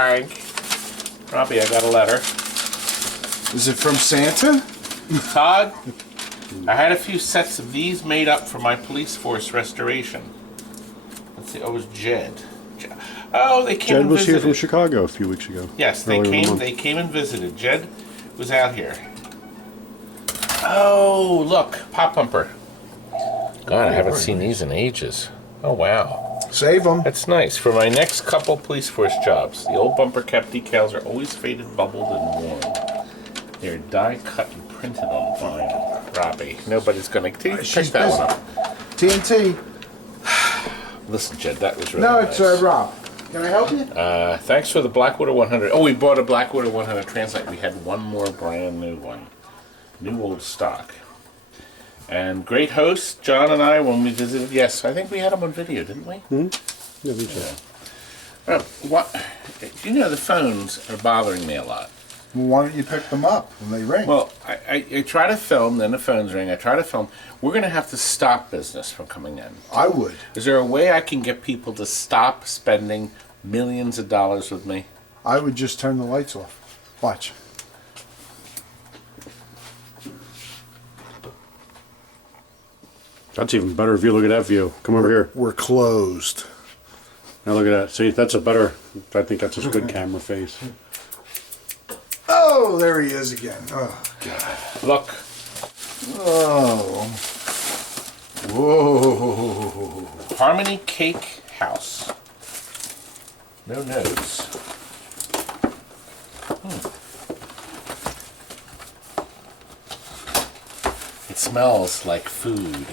Frank. Robbie, I got a letter. Is it from Santa? Todd, I had a few sets of these made up for my police force restoration. Let's see. Oh, it was Jed. Oh, they came Jed and was visited. here from Chicago a few weeks ago. Yes, earlier in the month. They came and visited. Jed was out here. Oh, look, pop bumper. God, I haven't seen these in ages. Oh, wow. Save them. That's nice. For my next couple police force jobs, the old bumper cap decals are always faded, bubbled, and worn. They're die cut and printed on vinyl. Robbie, nobody's going to pick that one up. TNT. Listen, Jed, that was really No, nice. it's Rob. Can I help you? Thanks for the Blackwater 100. Oh, we bought a Blackwater 100 Translite. We had one more brand new one. New old stock. And great host, John and I, when we visited, yes, I think we had him on video, didn't we? Mm-hmm. Yeah, me too. Well, you know, the phones are bothering me a lot. Well, why don't you pick them up when they ring? Well, I try to film, then the phones ring. I try to film. We're going to have to stop business from coming in. I would. Is there a way I can get people to stop spending millions of dollars with me? I would just turn the lights off. Watch. That's even better if you look at that view. Come over here. We're closed. Now look at that. See, that's a better, I think that's a good camera face. Oh, there he is again. Oh, God. Look. Oh. Whoa. Harmony Cake House. No notes. It smells like food.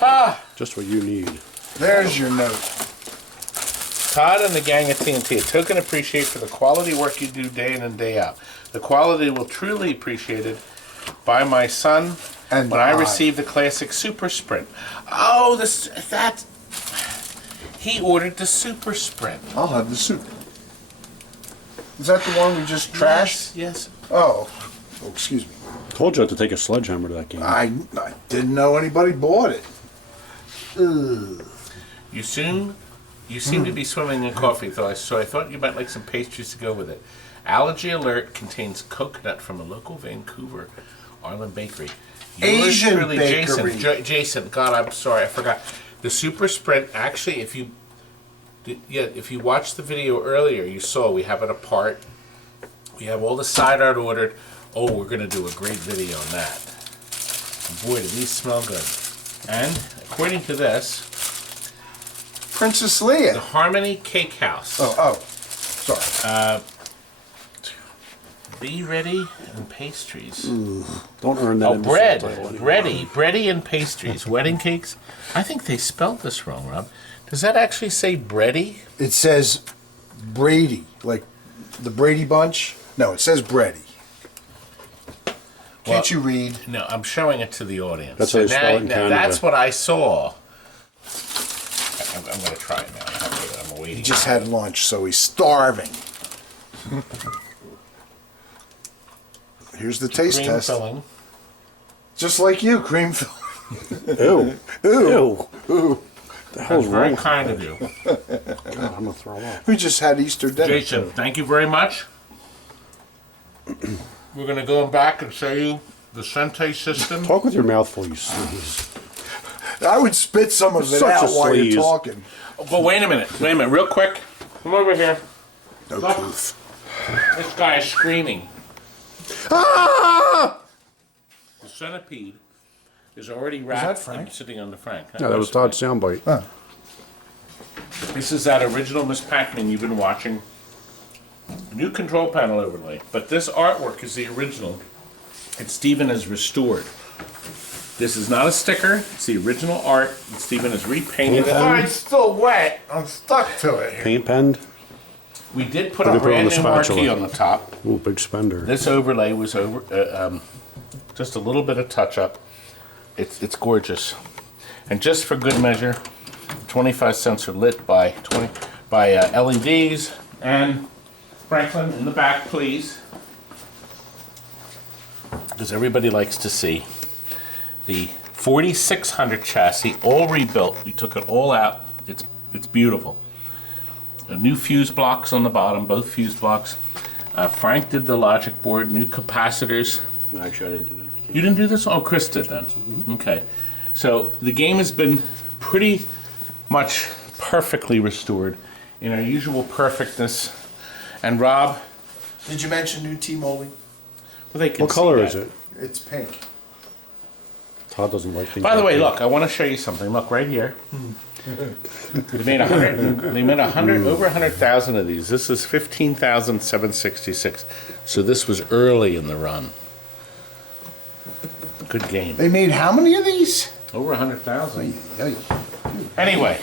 Ah! Just what you need. There's your note. Todd and the gang at TNT, a token appreciate for the quality work you do day in and day out. The quality will truly appreciated by my son And when I receive the classic Super Sprint. Oh, he ordered the Super Sprint. I'll have the soup. Is that the one we just trashed? Yes. Oh, excuse me. Told you not to take a sledgehammer to that game. I didn't know anybody bought it. Ugh. You seem to be swimming in coffee, so I thought you might like some pastries to go with it. Allergy Alert contains coconut from a local Vancouver Island bakery. Yours Asian truly, bakery. Jason, God, I'm sorry, I forgot. The Super Sprint, actually, if you watched the video earlier, you saw we have it apart. We have all the side art ordered. Oh, we're going to do a great video on that. Boy, do these smell good. And, according to this, Princess the Leia. Harmony Cake House. Oh, sorry. Be ready and pastries. Don't earn that. Oh, in the bread. subtitle anymore. Bready and pastries. Wedding cakes. I think they spelled this wrong, Rob. Does that actually say bready? It says Brady, like the Brady Bunch. No, it says Brady. Can't you read? No, I'm showing it to the audience. That's how they spell it in Canada. That's what I saw. I'm going to try it now. I'm waiting. He just had lunch, so he's starving. Here's the taste Cream test. filling. Just like you, cream filling. Ew. Ew. Ew. The hell's That's very wrong? kind of you. God, I'm gonna throw up. We just had Easter dinner. Jason, thank you very much. We're going to go back and show you the Sente system. Talk with your mouth full, you sleaze. I would spit some of it Such out a while you're sleaze. talking. Well, wait a minute, real quick. Come over here. No Look. truth. This guy is screaming. Ah! The centipede is already wrapped Frank? and sitting on the Frank. Yeah, that was Todd's soundbite. Huh. This is that original Miss Pac-Man you've been watching. New control panel overlay. But this artwork is the original. And Steven has restored. This is not a sticker. It's the original art. And Steven has repainted it. Oh, It's still wet. I'm stuck to it here. Paint penned. We did put What a do you put on brand the new marquee spatula? on the top. Ooh, big spender. This overlay was just a little bit of touch-up. It's gorgeous. And just for good measure, 25 cents are lit by LEDs. And Franklin, in the back, please. Because everybody likes to see the 4600 chassis, all rebuilt. We took it all out. It's beautiful. new fuse blocks on the bottom, both fuse blocks. Frank did the logic board, new capacitors. No, actually, I didn't do that. You didn't do this? Oh, Chris did then. Okay. So the game has been pretty much perfectly restored in our usual perfectness. And Rob, Did you mention new T-molding? well, they can What color see is that. it? It's pink. Todd doesn't like things. By the like way, that. look, I want to show you something. Look right here. They made 100. They made 100 over 100,000 of these. This is 15,766. So this was early in the run. Good game. They made how many of these? Over 100,000. Ay. Anyway,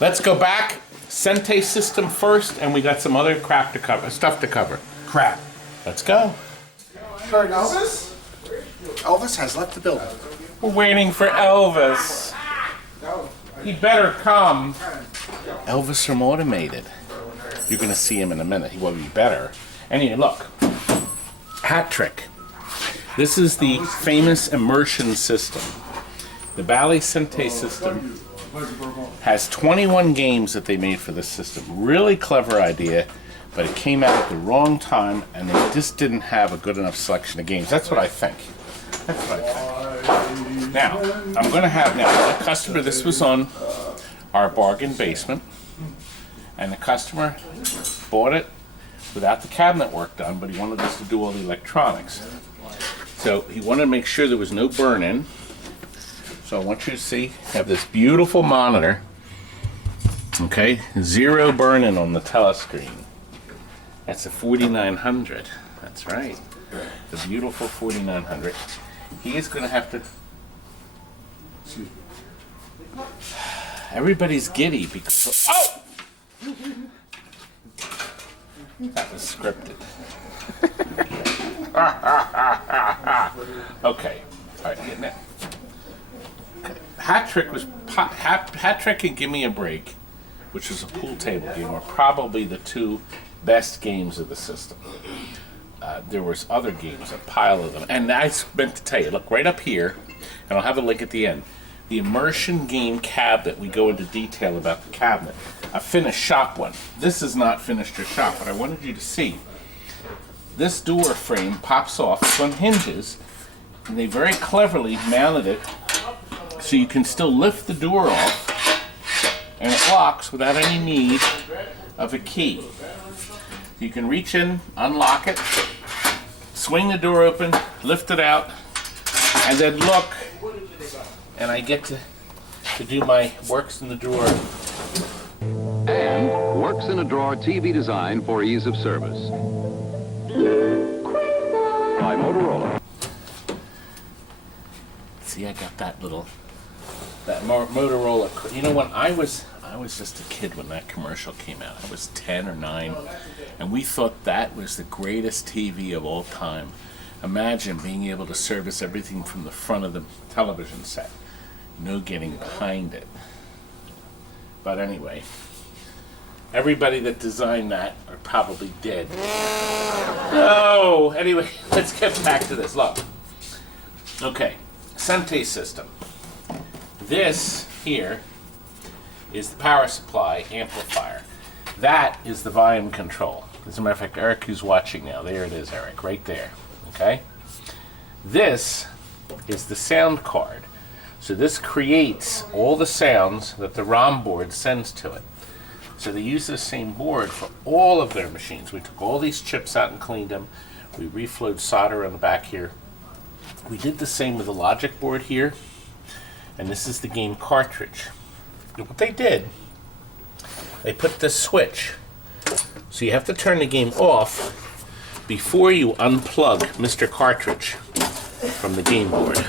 let's go back. Sente system first, and we got some other crap to cover, stuff to cover. Crap. Let's go. Elvis? Elvis has left the building. We're waiting for Elvis. He better come. Elvis from Automated. You're going to see him in a minute. He will be better. Anyway, look. Hat trick. This is the famous Immersion system. The Bally Sente system has 21 games that they made for this system. Really clever idea, but it came out at the wrong time, and they just didn't have a good enough selection of games. That's what I think. That's what I think. Now, I'm going to have the customer, this was on our bargain basement, and the customer bought it without the cabinet work done, but he wanted us to do all the electronics. So he wanted to make sure there was no burn-in. So I want you to see, have this beautiful monitor, okay? 0 burn-in on the telescreen. That's a 4900. That's right. The beautiful 4900. He is going to have to... Everybody's giddy because... Oh! That was scripted. Okay. All right, getting it. Hat Trick was Hat Trick and Give Me a Break, which was a pool table game, were probably the two best games of the system. There was other games, a pile of them, and I meant to tell you. Look right up here, and I'll have a link at the end. The Immersion game cabinet. We go into detail about the cabinet. A finished shop one. This is not finished or shop, but I wanted you to see. This door frame pops off. It's on hinges, and they very cleverly mounted it so you can still lift the door off and it locks without any need of a key. You can reach in, unlock it, swing the door open, lift it out, and then look, and I get to do my works in the drawer. And works in a drawer TV design for ease of service. By Motorola. See, I got that Motorola. You know, when I was just a kid when that commercial came out. I was 10 or 9, and we thought that was the greatest TV of all time. Imagine being able to service everything from the front of the television set. No getting behind it. But anyway, everybody that designed that are probably dead. No! Anyway, let's get back to this. Look. Okay, Sente system. This here is the power supply amplifier. That is the volume control. As a matter of fact, Eric, who's watching now, there it is, Eric, right there. Okay? This is the sound card. So this creates all the sounds that the ROM board sends to it. So they use the same board for all of their machines. We took all these chips out and cleaned them. We reflowed solder on the back here. We did the same with the logic board here. And this is the game cartridge. And what they did, they put this switch. So you have to turn the game off before you unplug Mr. Cartridge from the game board.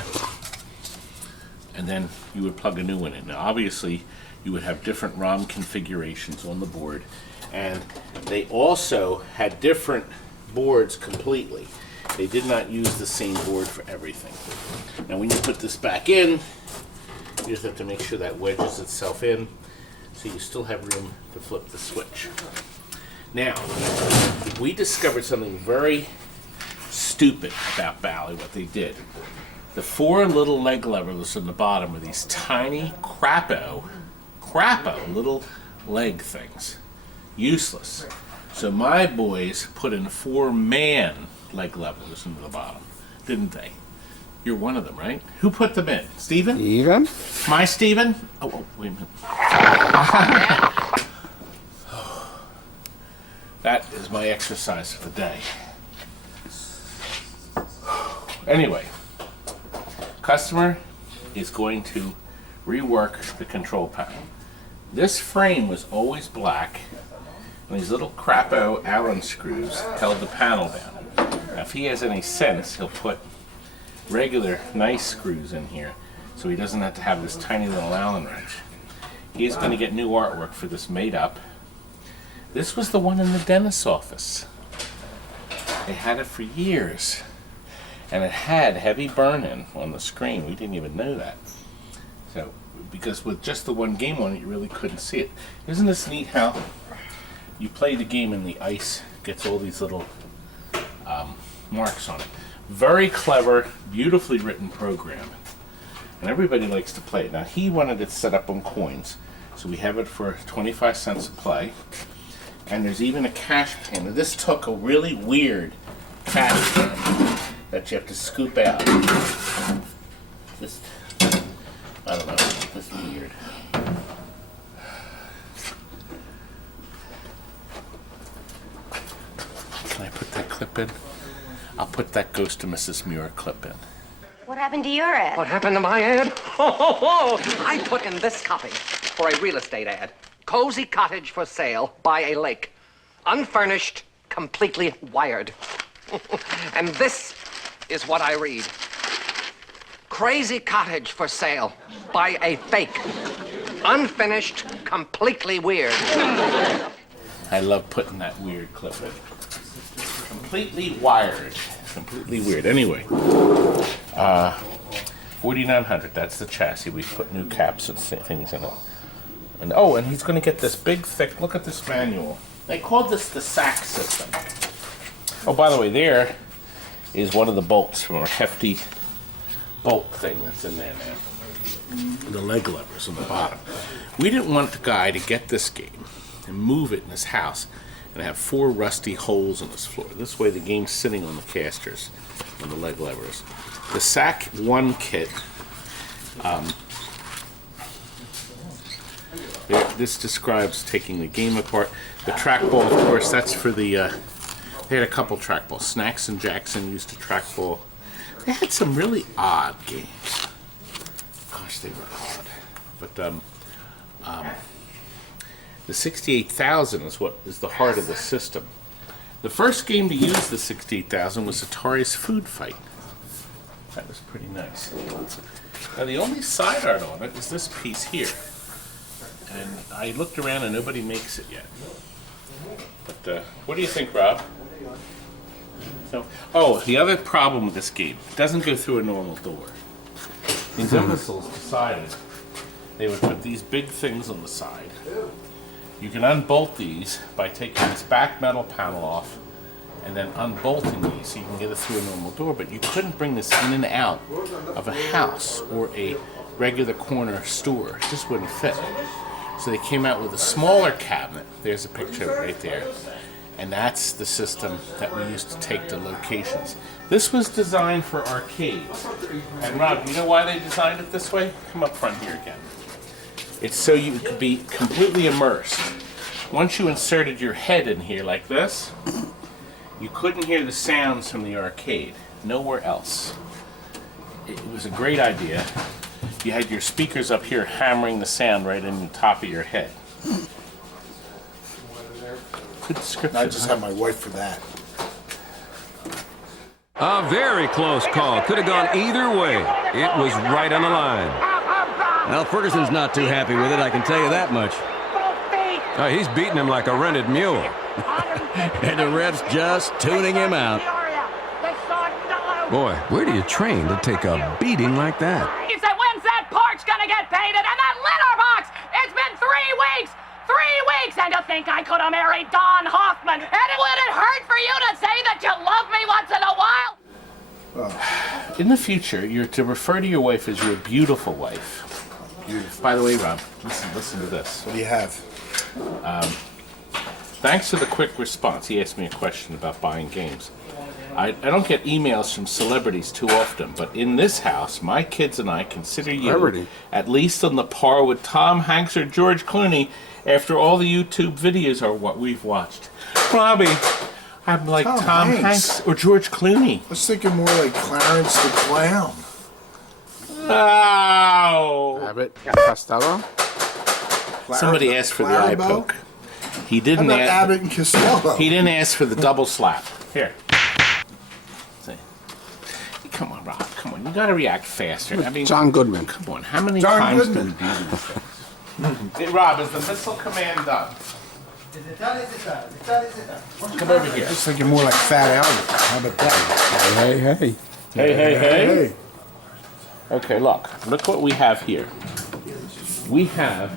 And then you would plug a new one in. Now obviously you would have different ROM configurations on the board, and they also had different boards completely. They did not use the same board for everything. Now when you put this back in, you just have to make sure that wedges itself in so you still have room to flip the switch. Now, we discovered something very stupid about Bally, what they did. The 4 little leg levers on the bottom are these tiny crapo little leg things. useless. So my boys put in 4-man leg levelers into the bottom, didn't they? You're one of them, right? Who put them in? Steven? Even? My Steven? Oh, wait a minute. That is my exercise for the day. Anyway, customer is going to rework the control panel. This frame was always black, and these little crapo Allen screws held the panel down. Now, if he has any sense, he'll put regular nice screws in here so he doesn't have to have this tiny little Allen wrench. He's going to get new artwork for this made up. This was the one in the dentist's office. They had it for years, and it had heavy burn-in on the screen. We didn't even know that. So, because with just the one game on it, you really couldn't see it. Isn't this neat how you play the game and the ice gets all these little marks on it? Very clever, beautifully written program. And everybody likes to play it. Now, he wanted it set up on coins, so we have it for 25 cents a play. And there's even a cash pan. Now, this took a really weird cash pan that you have to scoop out. This, I don't know, this is weird. Can I put that clip in? I'll put that Ghost of Mrs. Muir clip in. What happened to your ad? What happened to my ad? I put in this copy for a real estate ad. Cozy cottage for sale by a lake. Unfurnished, completely wired. And this is what I read. Crazy cottage for sale by a fake. Unfinished, completely weird. I love putting that weird clip in. Completely wired. Completely weird. Anyway, 4900, that's the chassis. We put new caps and things in it. And oh, and he's going to get this big, thick, look at this manual. They called this the SAC system. Oh, by the way, there is one of the bolts from our hefty bolt thing that's in there now. The leg levers on the bottom. We didn't want the guy to get this game and move it in his house and have 4 rusty holes in his floor. This way the game's sitting on the casters, on the leg levers. The SAC 1 kit, this describes taking the game apart. The trackball, of course, that's for the, they had a couple trackballs. Snacks and Jackson used a trackball. They had some really odd games. Gosh, they were odd. But the 68,000 is what is the heart of the system. The first game to use the 68,000 was Atari's Food Fight. That was pretty nice. Now the only side art on it is this piece here. And I looked around and nobody makes it yet. But what do you think, Rob? So, oh, the other problem with this game, it doesn't go through a normal door. These imbeciles decided they would put these big things on the side. You can unbolt these by taking this back metal panel off and then unbolting these so you can get it through a normal door, but you couldn't bring this in and out of a house or a regular corner store. It just wouldn't fit. So they came out with a smaller cabinet. There's a picture of it right there. And that's the system that we used to take to locations. This was designed for arcades. And Rob, you know why they designed it this way? Come up front here again. It's so you could be completely immersed. Once you inserted your head in here like this, you couldn't hear the sounds from the arcade. Nowhere else. It was a great idea. You had your speakers up here hammering the sound right in the top of your head. Good description. I just have my wife for that. A very close call. Could have gone either way. It was right on the line. Well, Ferguson's not too happy with it, I can tell you that much. Oh, he's beating him like a rented mule. And the ref's just tuning him out. Boy, where do you train to take a beating like that? He said, when's that porch gonna get painted? And that litter box! It's been 3 weeks! 3 weeks! And to think I could have married Don Hoffman. And would it hurt for you to say that you love me once in a while? In the future, you're to refer to your wife as your beautiful wife. Beautiful. By the way, Rob, listen to this. What do you have? thanks to the quick response, he asked me a question about buying games. I don't get emails from celebrities too often, but in this house, my kids and I consider you Celebrity. at least on the par with Tom Hanks or George Clooney after all the YouTube videos are what we've watched. Robbie, I'm like Tom Hanks or George Clooney. I was thinking more like Clarence the Clown. Oh! Abbott Costello. Somebody asked for the eye Claribo? poke. He How didn't about ask. Abbott and Costello? He didn't ask for the double slap. Here. See. Come on, Rob. Come on. You got to react faster. I mean, John Goodman. come on. How many John times Goodman. do we do these things? Hey, Rob, is the missile command done? Come over here. I was thinking more like Fat Albert. How about that? Hey, hey. Hey, hey, hey. Hey. Okay, look. Look what we have here. We have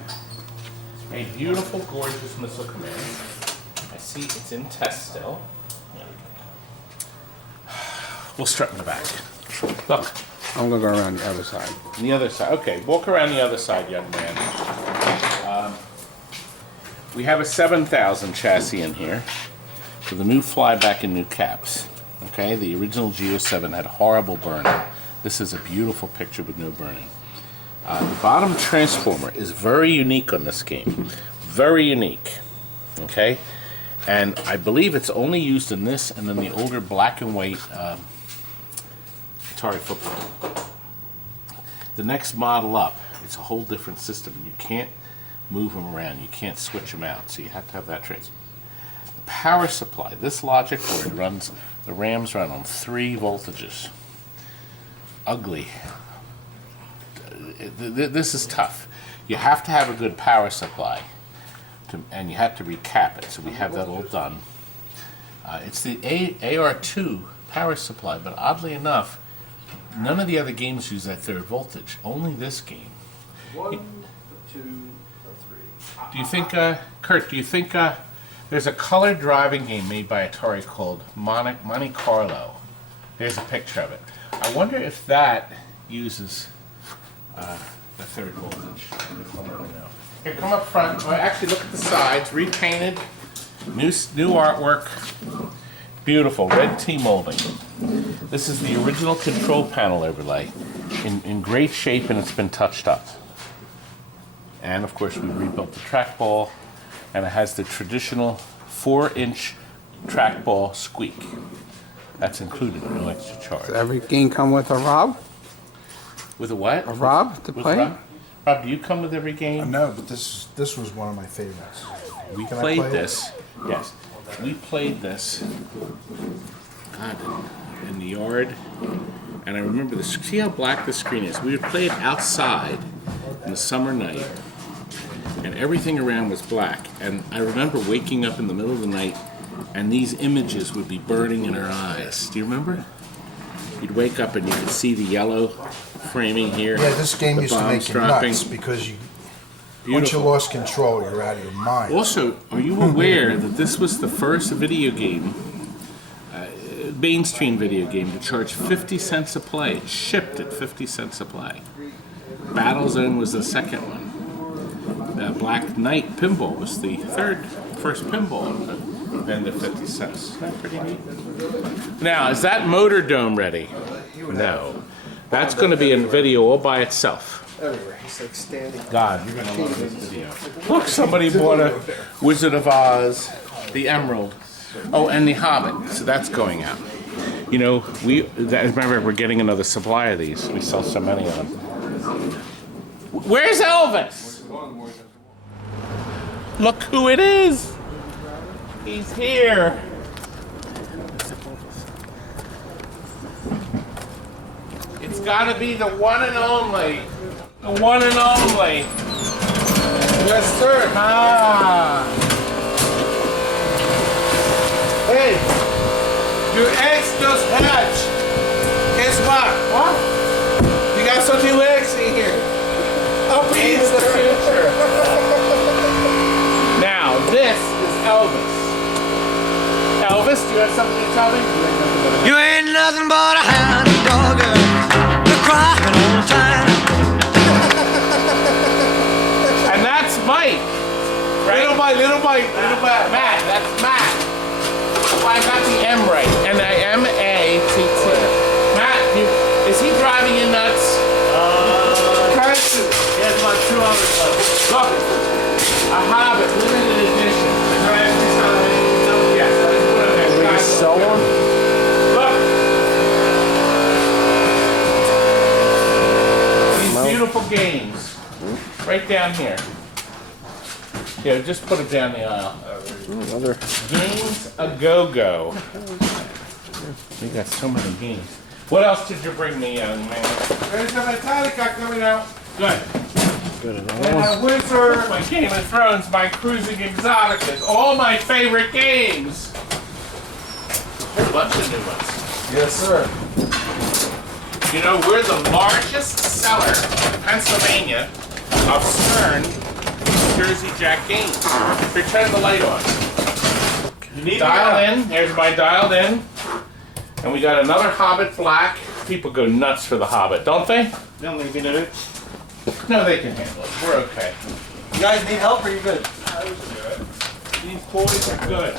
a beautiful, gorgeous missile command. I see it's in test still. We'll start in the back. Look, I'm gonna go around the other side. on the other side. Okay, walk around the other side, young man. We have a 7,000 chassis in here with a new flyback and new caps. Okay, the original Geo7 had horrible burning. This is a beautiful picture with no burning. The bottom transformer is very unique on this game. Very unique. Okay? And I believe it's only used in this and in the older black and white Atari football. The next model up, it's a whole different system. You can't move them around. You can't switch them out. So you have to have that transfer. The power supply. This logic board runs, the RAMs run on 3 voltages. Ugly. This is tough. You have to have a good power supply, and you have to recap it. So we have that all done. It's the AR2 power supply, but oddly enough, none of the other games use that 3rd voltage. Only this game. 1, 2, 3. Do you think, Kurt? Do you think there's a color driving game made by Atari called Monte Carlo? There's a picture of it. I wonder if that uses the 3rd voltage. I don't know. Here, come up front. Oh, actually, look at the sides. Repainted, new artwork. Beautiful red T molding. This is the original control panel overlay, in great shape, and it's been touched up. And of course, we rebuilt the trackball, and it has the traditional 4-inch trackball squeak. That's included, no extra charge. Does every game come with a Rob? With a what? A Rob to With play? Rob, do you come with every game? No, but this was one of my favorites. We Can I played play it? this. Yes, we played this. God, in the yard, and I remember this. See how black the screen is. We would play it outside in the summer night, and everything around was black. And I remember waking up in the middle of the night, and these images would be burning in our eyes. Do you remember? You'd wake up and you could see the yellow framing here. Yeah, this game the used to bombs make you dropping. nuts because once you Beautiful. lost control, you're out of your mind. Also, are you aware that this was the first video game, mainstream video game, to charge 50 cents a play? It shipped at 50 cents a play. Battlezone was the second one. Black Knight Pinball was the first pinball then to 50 cents. Isn't that pretty neat? Now, is that motor dome ready? No. That's going to be in video all by itself. Everywhere. He's like standing. God, you're going to love this video. Look, somebody bought a Wizard of Oz, the Emerald. Oh, and the Hobbit. So that's going out. You know, remember, we're getting another supply of these. We sell so many of them. Where's Elvis? Look who it is. He's here. It's got to be the one and only. The one and only. Yes, sir. Ah. Hey, your eggs just hatched. Guess what? What? You got some new eggs in here. Up in the future. Now, this is Elvis. Elvis, do you have something to tell me? You ain't nothing but a hound dog. You're crying all the time. And that's Mike. Little Mike. Matt, that's Matt. Well, I got the M right. N-I-M-A-T-T. Matt, is he driving you nuts? He has about 2 hours left. Look, a Hobbit, limited edition. Yes, that's one of those guys. Sell one? Look. These beautiful games. Right down here. Yeah, just put it down the aisle. Another. Games a go-go. We got so many games. What else did you bring me, young man? There's a Metallica coming out. Good. Good. And a Wizard, my Game of Thrones, my Cruising Exoticas, all my favorite games. A whole bunch of new ones. Yes, sir. You know, we're the largest seller in Pennsylvania of Stern Jersey Jack games. Here, turn the light on. Dial in. Here's my dialed in. And we got another Hobbit Black. People go nuts for the Hobbit, don't they? Don't leave me to it. No, they can handle it. We're okay. You guys need help or you good? These boys are good.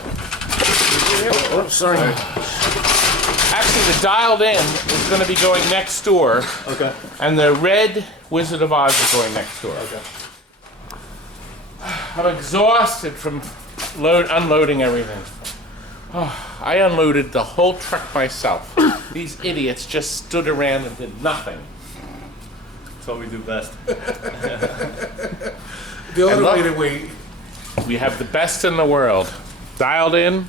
Oh, sorry. Actually, the dialed in is going to be going next door. Okay. And the red Wizard of Oz is going next door. Okay. I'm exhausted from unloading everything. Oh, I unloaded the whole truck myself. These idiots just stood around and did nothing. That's what we do best. The And other look, way to wait. We have the best in the world. Dialed in.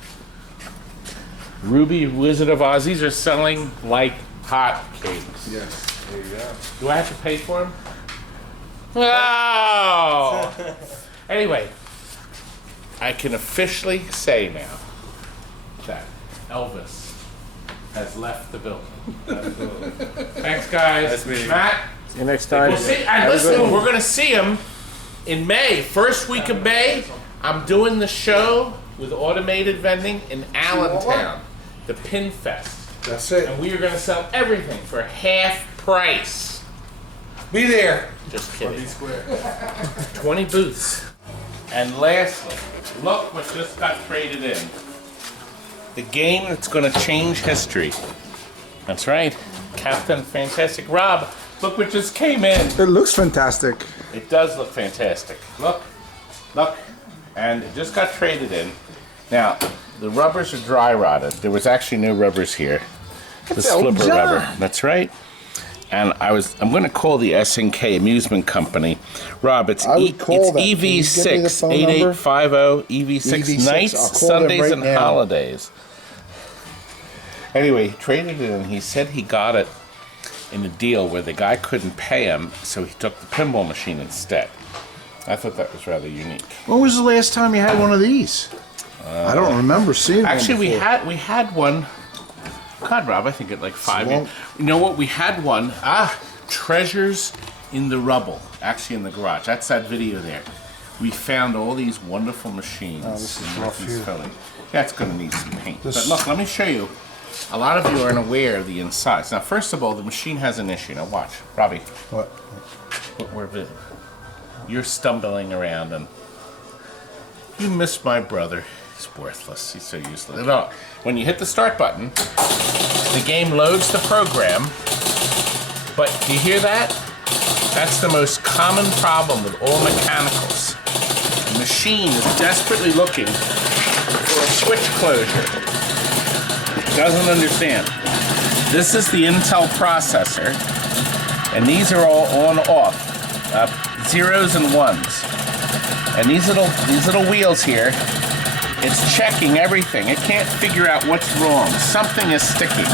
Ruby Wizard of Oz. These are selling like hotcakes. Yes, there you go. Do I have to pay for them? Oh! Anyway, I can officially say now that Elvis has left the building. Thanks, guys. Nice meeting you. Matt. See you next time. We'll see, and listen, we're going to see him in May. First week of May, I'm doing the show with automated vending in Allentown, the Pin Fest. That's it. And we are going to sell everything for half price. Be there. Just kidding. 20 booths. And lastly, look what just got traded in. The game that's going to change history. That's right. Captain Fantastic Rob. Look what just came in. It looks fantastic. It does look fantastic. Look. Look. And it just got traded in. Now, the rubbers are dry rotted. There was actually no rubbers here. This flipper rubber. That's right. And I'm going to call the SNK Amusement Company. Rob, it's EV6 8850 EV6 nights, Sundays, and holidays. Anyway, he traded it in. He said he got it in a deal where the guy couldn't pay him, so he took the pinball machine instead. I thought that was rather unique. When was the last time you had one of these? I don't remember seeing one. Actually, before. we had one. God, Rob, I think it like 5 years. You know what? We had one. Treasures in the Rubble. Actually, in the garage. That's that video there. We found all these wonderful machines. Oh, this is rough here. Yeah, it's going to need some paint. But look, let me show you. A lot of you aren't aware of the insides. Now, first of all, the machine has an issue. Now, watch. Robbie. What? You're stumbling around and you missed my brother. He's worthless. He's so useless. No. When you hit the start button, the game loads the program. But do you hear that? That's the most common problem with all mechanicals. The machine is desperately looking for a switch closure. Doesn't understand. This is the Intel processor, and these are all on/off, zeros and ones. And these little wheels here, it's checking everything. It can't figure out what's wrong. Something is sticking.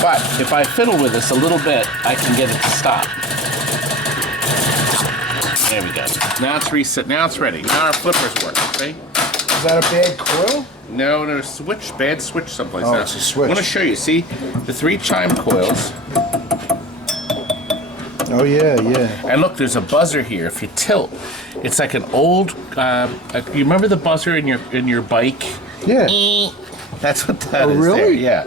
But if I fiddle with this a little bit, I can get it to stop. There we go. Now it's reset. Now it's ready. Now our flipper's working. See? Is that a bad coil? No, bad switch someplace. Oh, now. it's a switch. I want to show you. See the 3 chime coils. Oh yeah, yeah. And look, there's a buzzer here. If you tilt, it's like an old. You remember the buzzer in your bike? Yeah. That's what that is. Really? There. Yeah.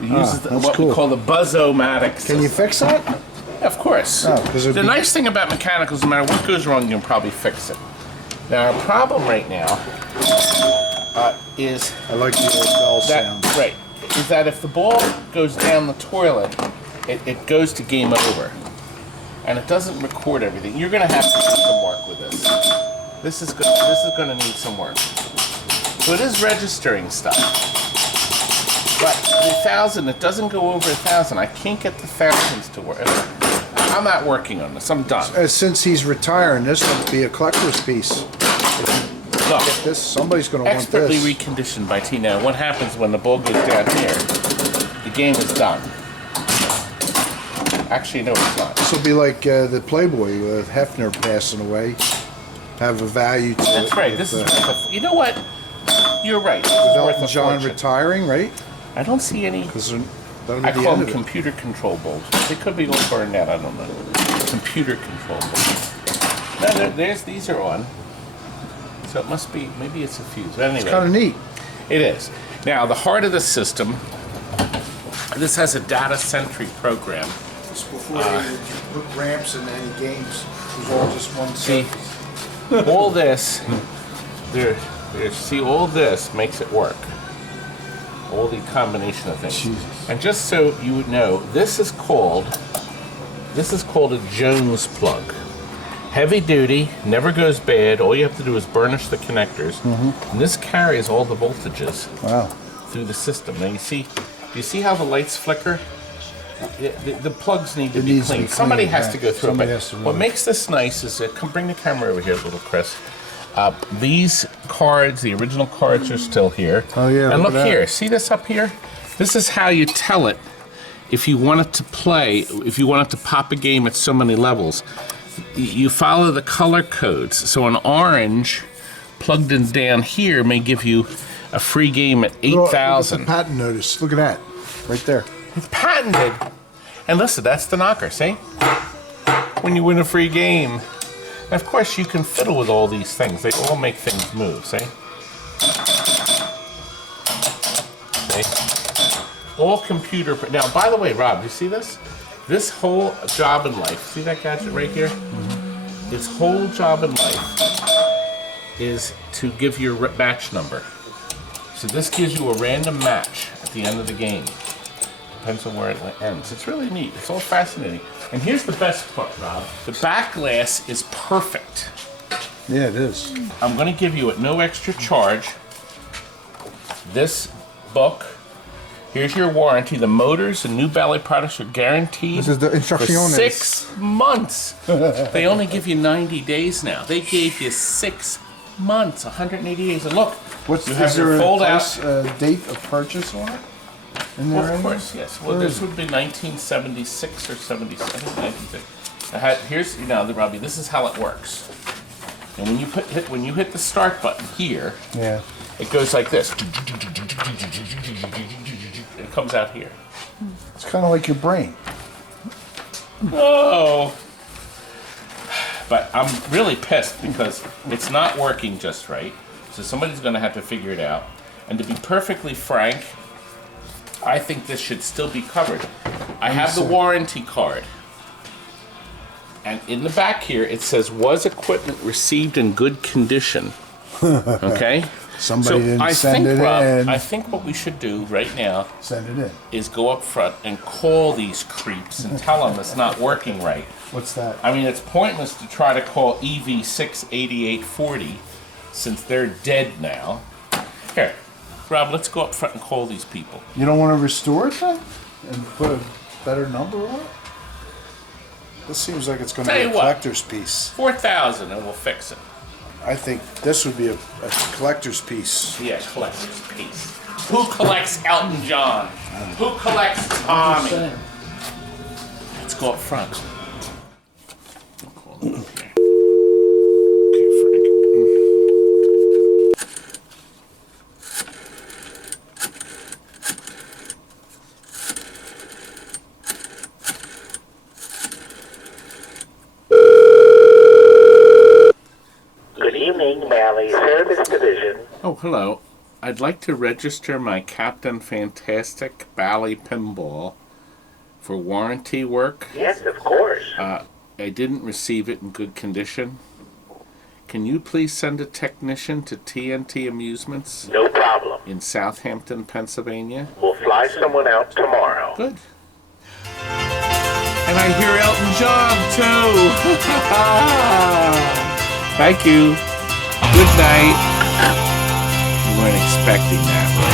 It uses what we call the buzz-o-matic system. Can you fix that? Of course. Oh, the nice thing about mechanicals, no matter what goes wrong, you can probably fix it. Now our problem right now is I like the old bell that sound. right is that if the ball goes down the toilet, it goes to game over, and it doesn't record everything. You're going to have to do some work with this. This is going to need some work. So it is registering stuff, but the 1,000, it doesn't go over 1,000. I can't get the thousands to work. I'm not working on this. I'm done. Since he's retiring, this would be a collector's piece. Look, This somebody's going to want expertly this. reconditioned by T. Now, what happens when the ball goes down here? The game is done. Actually, no, it's not. This will be like the Playboy with Hefner passing away. Have a value to it. That's right. with, This is worth you know what? You're right. This is with worth Elton a John fortune. retiring, right? I don't see any. Because that'll be I the call end them of it. computer control bulbs. They could be all burned out. I don't know. Computer control bulbs. No, these are on. So it must be. Maybe it's a fuse. But anyway, It's kind of neat. it is. Now the heart of the system. This has a data centric program. Just before they put ramps in any games, it was all just one See, surface. all this. See, all this makes it work. All the combination of things. Jesus. And just so you would know, this is called a Jones plug. Heavy duty, never goes bad. All you have to do is burnish the connectors. And this carries all the voltages Wow. through the system. Now do you see how the lights flicker? The plugs need to It be needs to cleaned. be Somebody cleaned, has to go through Somebody it. has to But run what it. makes this nice is that, bring the camera over here, little Chris. These cards, the original cards, are still here. Oh, yeah, And look look at that. here. See this up here? This is how you tell it if you want it to play, if you want it to pop a game at so many levels. You follow the color codes. So an orange plugged in down here may give you a free game at Look at 8,000. the patent notice. Look at that. Right there. It's patented. And listen, that's the knocker, see? When you win a free game. And of course, you can fiddle with all these things. They all make things move, see? See? All computer. Now, by the way, Rob, you see this? This whole job in life, see that gadget right here? Its whole job in life is to give you a match number. So this gives you a random match at the end of the game. Depends on where it ends. It's really neat. It's all fascinating. And here's the best part, Rob. The back glass is perfect. Yeah, it is. I'm going to give you at no extra charge this book. Here's your warranty. The motors and new Bally products are guaranteed This is the for instrucciones. 6 months. They only give you 90 days now. They gave you 6 months, 180 days. And look, What's you have is your there a fold out. price, date of purchase on it? In there Well, of anywhere? course, yes. Well, Where this is would be 1976 or 77. I think 1976. Here's Robbie. This is how it works. And when you hit the start button here, Yeah. it goes like this. It comes out here. It's kind of like your brain. Oh. But I'm really pissed because it's not working just right. So somebody's going to have to figure it out. And to be perfectly frank, I think this should still be covered. I have the warranty card. And in the back here, it says, was equipment received in good condition? Okay? Somebody didn't send think, it Rob, in. I think what we should do right now Send it in. is go up front and call these creeps and tell them it's not working right. What's that? I mean, it's pointless to try to call EV68840 since they're dead now. Here, Rob, let's go up front and call these people. You don't want to restore it then? And put a better number on it? This seems like it's going to Tell be a you what. collector's piece. 4,000 and we'll fix it. I think this would be a collector's piece. Yeah, collector's piece. Who collects Elton John? Who collects Tommy? Let's go up front. I'll call them up here. Okay, Frank. Good evening, Bally Service Division. Oh, hello. I'd like to register my Captain Fantastic Bally Pinball for warranty work. Yes, of course. I didn't receive it in good condition. can you please send a technician to TNT Amusements No problem. in Southampton, Pennsylvania? We'll fly someone out tomorrow. Good. And I hear Elton John, too. Thank you. Good night. You weren't expecting that, right?